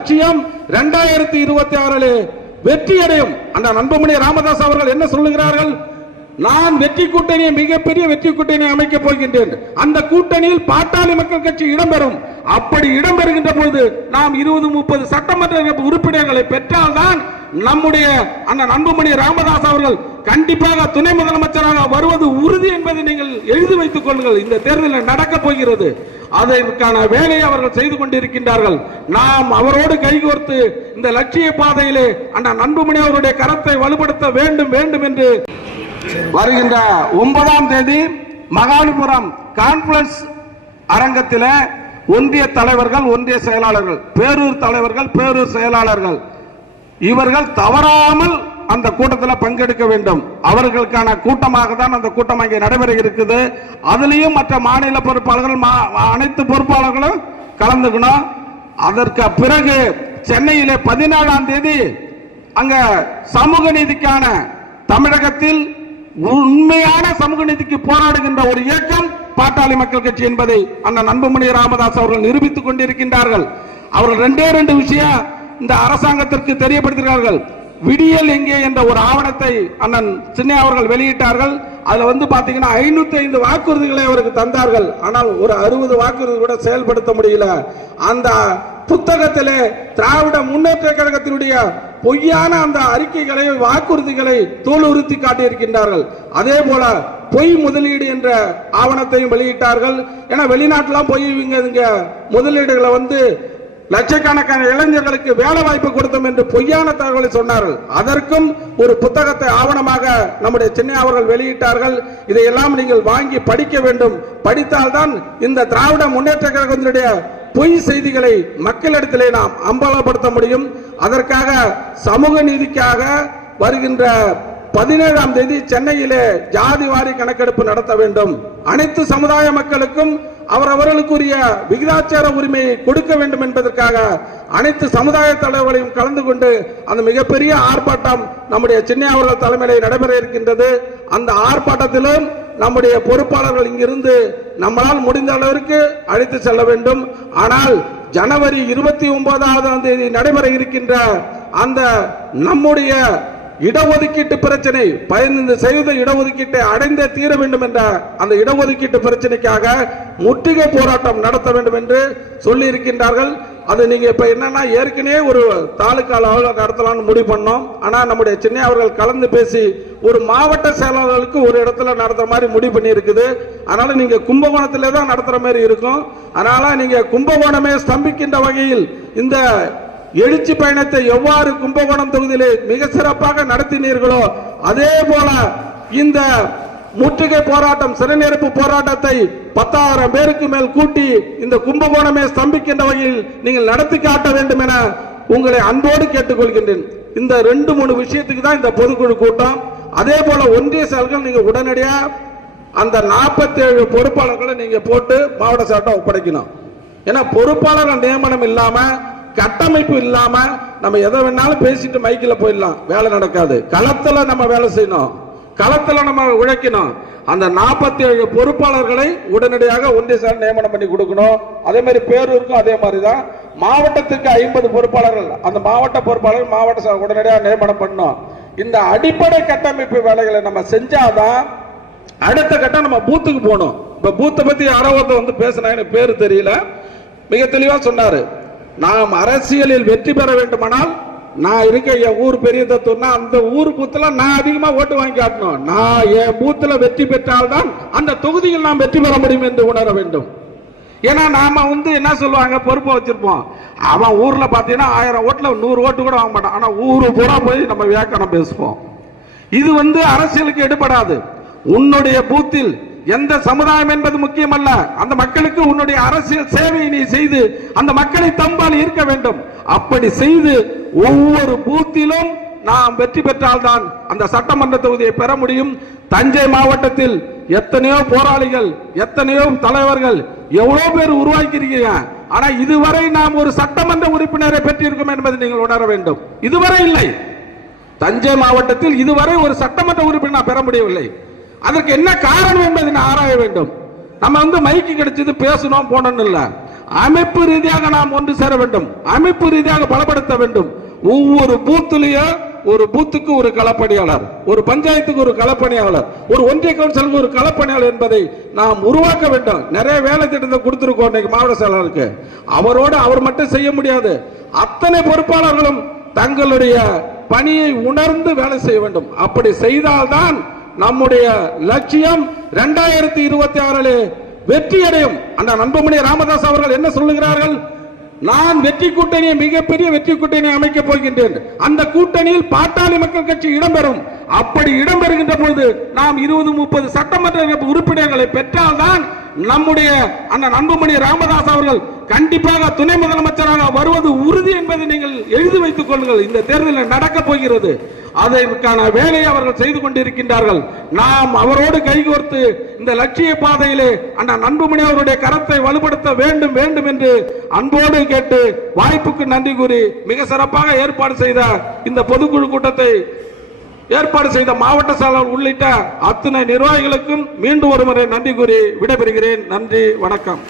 லட்சியம் இரண்டாயிரத்தி இருபத்தி ஆறில் வெற்றி அடையும் அந்த நண்பமணி ராமதாஸ் அவர்கள் என்ன சொல்லுகிறார்கள்? நான் வெற்றி கூட்டணியை மிகப்பெரிய வெற்றி கூட்டணி அமைக்கப் போகின்றேன். அந்த கூட்டணியில் பாட்டாளி மக்கள் கட்சி இடம்பெறும். அப்படி இடம்பெறுகின்ற பொழுது நாம் இருபது முப்பது சட்டமன்ற உறுப்பினர்களை பெற்றால்தான் நம்முடைய அந்த அன்புமணி ராமதாஸ் அவர்கள் கண்டிப்பாக துணை முதலமைச்சராக வருவது உறுதி என்பதை நீங்கள் எழுதி வைத்துக் கொள்ளுங்கள். இந்த தேர்தலில் நடக்கப் போகிறது. அதற்கான வேலையை அவர்கள் செய்து கொண்டிருக்கின்றார்கள். நாம் அவரோடு கைகோர்த்து இந்த லட்சிய பாதையிலே அண்ணா நண்புமணி அவருடைய கரத்தை வலுப்படுத்த வேண்டும் வேண்டும் என்று வருகின்ற ஒன்பதாம் தேதி மகாலிபுரம் கான்பரன்ஸ் அரங்கத்தில் ஒன்றிய தலைவர்கள் ஒன்றிய செயலாளர்கள் பேரூர் தலைவர்கள் பேரூர் செயலாளர்கள் இவர்கள் தவறாமல் அந்த கூட்டத்தில் பங்கெடுக்க வேண்டும். அவர்களுக்கான கூட்டமாக தான் அந்த கூட்டம் அங்கே நடைபெற இருக்குது. அதுலேயும் மற்ற மாநில பொறுப்பாளர்கள் மா- அனைத்து பொறுப்பாளர்களும் கலந்துக்கணும். அதற்கு பிறகு சென்னையிலே பதினேழாம் தேதி அங்க சமூக நீதிக்கான தமிழகத்தில் உண்மையான சமூக நீதிக்கு போராடுகின்ற ஒரு இயக்கம் பாட்டாளி மக்கள் கட்சி என்பதை அந்த நண்பமணி ராமதாஸ் அவர்கள் நிரூபித்துக் கொண்டிருக்கின்றார்கள். அவர்கள் ரெண்டே ரெண்டு விஷயம் இந்த அரசாங்கத்திற்கு தெரியப்படுத்துகிறார்கள் விடியல் எங்கே என்ற ஒரு ஆவணத்தை அண்ணன் சின்ன அவர்கள் வெளியிட்டார்கள். அதுல வந்து பாத்தீங்கன்னா ஐநூத்தி ஐந்து வாக்குறுதிகளை அவருக்கு தந்தார்கள். ஆனால் ஒரு அறுபது வாக்குறுதி கூட செயல்படுத்த முடியல. அந்த புத்தகத்திலே திராவிட முன்னேற்ற கழகத்தினுடைய பொய்யான அந்த அறிக்கைகளை வாக்குறுதிகளை தோல் உறுத்தி காட்டியிருக்கின்றார்கள். அதே போல பொய் முதலீடு என்ற ஆவணத்தையும் வெளியிட்டார்கள். ஏன்னா வெளிநாட்டுலாம் போய் இவங்க இங்க முதலீடுகளை வந்து லட்சக்கணக்கான இளைஞர்களுக்கு வேலை வாய்ப்பு கொடுத்தோம் என்று பொய்யான தகவலை சொன்னார்கள். அதற்கும் ஒரு புத்தகத்தை ஆவணமாக நம்முடைய சென்னை அவர்கள் வெளியிட்டார்கள். இதையெல்லாம் நீங்கள் வாங்கி படிக்க வேண்டும். படித்தால்தான் இந்த திராவிட முன்னேற்ற கழகத்தினுடைய பொய் செய்திகளை மக்களிடத்திலே நாம் அம்பலப்படுத்த முடியும். அதற்காக சமூக நீதிக்காக வருகின்ற பதினேழாம் தேதி சென்னையிலே ஜாதி வாரி கணக்கெடுப்பு நடத்த வேண்டும். அனைத்து சமுதாய மக்களுக்கும் அவர் அவர்களுக்குரிய விகிதாச்சார உரிமையை கொடுக்க வேண்டும் என்பதற்காக அனைத்து சமுதாய தலைவர்களையும் கலந்து கொண்டு அந்த மிகப்பெரிய ஆர்ப்பாட்டம் நம்முடைய சென்னை அவர்கள் தலைமையில் நடைபெற இருக்கின்றது. அந்த ஆர்ப்பாட்டத்திலும் நம்முடைய பொறுப்பாளர்கள் இங்கிருந்து நம்மளால் முடிந்த அளவிற்கு அழைத்து செல்ல வேண்டும். ஆனால் ஜனவரி இருபத்தி ஒன்பதாம் தேதி நடைபெற இருக்கின்ற அந்த நம்முடைய இடஒதுக்கீட்டு பிரச்சனை பதினைந்து சதவீத இடஒதுக்கீட்டை அடைந்தே தீர வேண்டும் என்ற அந்த இடஒதுக்கீட்டு பிரச்சனைக்காக முற்றுகை போராட்டம் நடத்த வேண்டும் என்று சொல்லி இருக்கின்றார்கள் அது நீங்க இப்ப என்னன்னா ஏற்கனவே ஒரு தாலுக்கா அளவில் நடத்தலாம்னு முடிவு பண்ணோம். ஆனா நம்முடைய சின்ன அவர்கள் கலந்து பேசி ஒரு மாவட்ட செயலாளர்களுக்கு ஒரு இடத்துல நடத்துற மாதிரி முடிவு பண்ணி இருக்குது அதனால நீங்க கும்பகோணத்திலே தான் நடத்துற மாதிரி இருக்கும். அதனால நீங்க கும்பகோணமே ஸ்தம்பிக்கின்ற வகையில் இந்த எழுச்சி பயணத்தை எவ்வாறு கும்பகோணம் தொகுதியிலே மிக சிறப்பாக நடத்தினீர்களோ அதே போல இந்த முற்றுகை போராட்டம் சிறைநிரப்பு போராட்டத்தை பத்தாயிரம் பேருக்கு மேல் கூட்டி இந்த கும்பகோணமே ஸ்தம்பிக்கின்ற வகையில் நீங்கள் நடத்தி காட்ட வேண்டும் என உங்களை அன்போடு கேட்டுக்கொள்கின்றேன். இந்த ரெண்டு மூணு விஷயத்துக்கு தான் இந்த பொதுக்குழு கூட்டம். அதே போல ஒன்றிய செயல்கள் நீங்க உடனடியாக அந்த 47 பொறுப்பாளர்களை நீங்க போட்டு மாவட்ட சட்டம் ஒப்படைக்கணும். ஏன்னா பொறுப்பாளர்கள் நியமனம் இல்லாமல் கட்டமைப்பு இல்லாம நம்ம எதை வேணாலும் பேசிட்டு மைக்கில் போயிடலாம். வேலை நடக்காது. களத்தில் நம்ம வேலை செய்யணும். களத்தில் நம்ம உழைக்கணும். அந்த 47 ஏழு பொறுப்பாளர்களை உடனடியாக ஒன்றிய சார் நியமனம் பண்ணி கொடுக்கணும். அதே மாதிரி பேரூருக்கும் அதே மாதிரி தான் மாவட்டத்துக்கு ஐம்பது பொறுப்பாளர்கள். அந்த மாவட்ட பொறுப்பாளர்கள் மாவட்ட சார் உடனடியாக நியமனம் பண்ணணும். இந்த அடிப்படை கட்டமைப்பு வேலைகளை நம்ம செஞ்சாதான் அடுத்த கட்டம் நம்ம பூத்துக்கு போகணும். இப்போ பூத்தை பற்றி யாரோ ஒருத்தர் வந்து பேசினா எனக்கு பேர் தெரியல. மிக தெளிவாக சொன்னார். நாம் அரசியலில் வெற்றி பெற வேண்டுமானால் நான் இருக்க என் ஊர் பெரிய தத்துவம்னா அந்த ஊர் பூத்துல நான் அதிகமா ஓட்டு வாங்கி காட்டணும். நான் என் பூத்துல வெற்றி பெற்றால்தான் அந்த தொகுதியில் நாம் வெற்றி பெற முடியும் என்று உணர வேண்டும். ஏன்னா நாம வந்து என்ன சொல்லுவாங்க? பொறுப்பை வச்சிருப்போம். அவன் ஊர்ல பாத்தீங்கன்னா ஆயிரம் ஓட்டுல நூறு ஓட்டு கூட வாங்க மாட்டான். ஆனா ஊரு பூரா போய் நம்ம வியாக்கணம் பேசுவோம். இது வந்து அரசியலுக்கு எடுபடாது. உன்னுடைய பூத்தில் எந்த சமுதாயம் என்பது முக்கியமல்ல. அந்த மக்களுக்கு உன்னுடைய அரசியல் சேவையை நீ செய்து அந்த மக்களை தம்பால் ஈர்க்க வேண்டும். அப்படி செய்து ஒவ்வொரு பூத்திலும் நாம் வெற்றி பெற்றால்தான் அந்த சட்டமன்ற தொகுதியை பெற முடியும். தஞ்சை மாவட்டத்தில் எத்தனையோ போராளிகள் எத்தனையோ தலைவர்கள் எவ்வளவு பேர் உருவாக்கியிருக்கீங்க ஆனா இதுவரை நாம் ஒரு சட்டமன்ற உறுப்பினரை பெற்றிருக்கோம் என்பதை நீங்கள் உணர வேண்டும். இதுவரை இல்லை. தஞ்சை மாவட்டத்தில் இதுவரை ஒரு சட்டமன்ற உறுப்பினர் பெற முடியவில்லை. அதற்கு என்ன காரணம் என்பதை நான் ஆராய வேண்டும். நம்ம வந்து மைக்கு கிடைச்சது பேசணும் போனோம்னு இல்லை. அமைப்பு ரீதியாக நாம் ஒன்று சேர வேண்டும். அமைப்பு ரீதியாக பலப்படுத்த வேண்டும். ஒவ்வொரு பூத்துலேயும் ஒரு பூத்துக்கு ஒரு களப்பணியாளர் ஒரு பஞ்சாயத்துக்கு ஒரு களப்பணியாளர் ஒரு ஒன்றிய கவுன்சிலுக்கு ஒரு களப்பணியாளர் என்பதை நாம் உருவாக்க வேண்டும். நிறைய வேலை திட்டத்தை கொடுத்துருக்கோம் இன்னைக்கு மாவட்ட செயலாளருக்கு. அவரோடு அவர் மட்டும் செய்ய முடியாது. அத்தனை பொறுப்பாளர்களும் தங்களுடைய பணியை உணர்ந்து வேலை செய்ய வேண்டும். அப்படி செய்தால்தான் நம்முடைய லட்சியம் இரண்டாயிரத்தி இருபத்தி ஆறில் வெற்றி அடையும் அந்த நண்பமணி ராமதாஸ் அவர்கள் என்ன சொல்லுகிறார்கள்? நான் வெற்றி கூட்டணியை மிகப்பெரிய வெற்றி கூட்டணியை அமைக்கப் போகின்றேன். அந்த கூட்டணியில் பாட்டாளி மக்கள் கட்சி இடம்பெறும். அப்படி இடம்பெறுகின்ற பொழுது நாம் இருபது முப்பது சட்டமன்ற உறுப்பினர்களை பெற்றால்தான் நம்முடைய அந்த நண்பமணி ராமதாஸ் அவர்கள் கண்டிப்பாக துணை முதலமைச்சராக வருவது உறுதி என்பதை நீங்கள் எழுதி வைத்துக் கொள்ளுங்கள். இந்த தேர்தலில் நடக்க போகிறது. அதற்கான வேலையை அவர்கள் செய்து கொண்டிருக்கின்றார்கள். நாம் அவரோடு கைகோர்த்து இந்த லட்சிய பாதையிலே அண்ணா நண்புமணி அவருடைய கரத்தை வலுப்படுத்த வேண்டும் வேண்டும் என்று அன்போடு கேட்டு வாய்ப்புக்கு நன்றி கூறி மிக சிறப்பாக ஏற்பாடு செய்த இந்த பொதுக்குழு கூட்டத்தை ஏற்பாடு செய்த மாவட்ட செயலாளர் உள்ளிட்ட அத்தனை நிர்வாகிகளுக்கும் மீண்டும் ஒருமுறை நன்றி கூறி விடைபெறுகிறேன். நன்றி வணக்கம்.